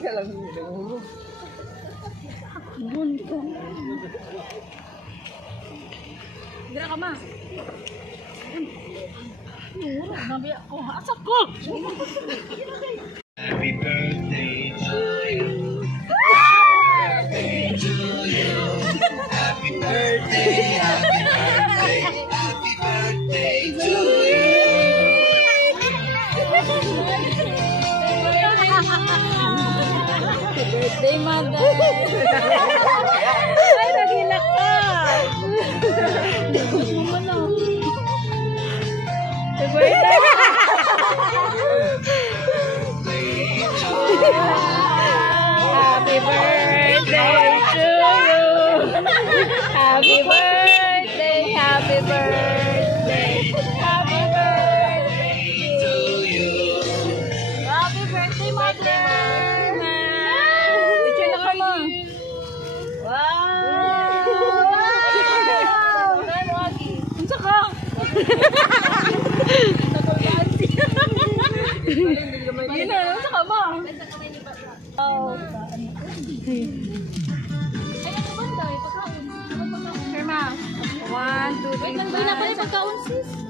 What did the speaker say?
Kaya lang yung Dira ka ma. Nabi ako. Asa ko? Happy birthday to you. Happy birthday to you. Happy birthday, happy birthday, happy birthday to you. Happy birthday, mother. Ay, nagilak ka. Happy birthday. Happy birthday to you. Happy birthday, happy birthday, happy birthday to you. Happy birthday, mother. Picture na kami. Wow. Unsa ka? Yun na, unsa ka ba? Oh. Ay, ako ba tayo? Pagkaon. Sure, ma. 1, 2, 3, 4. Wait lang, doon na pala pagkaon, sis.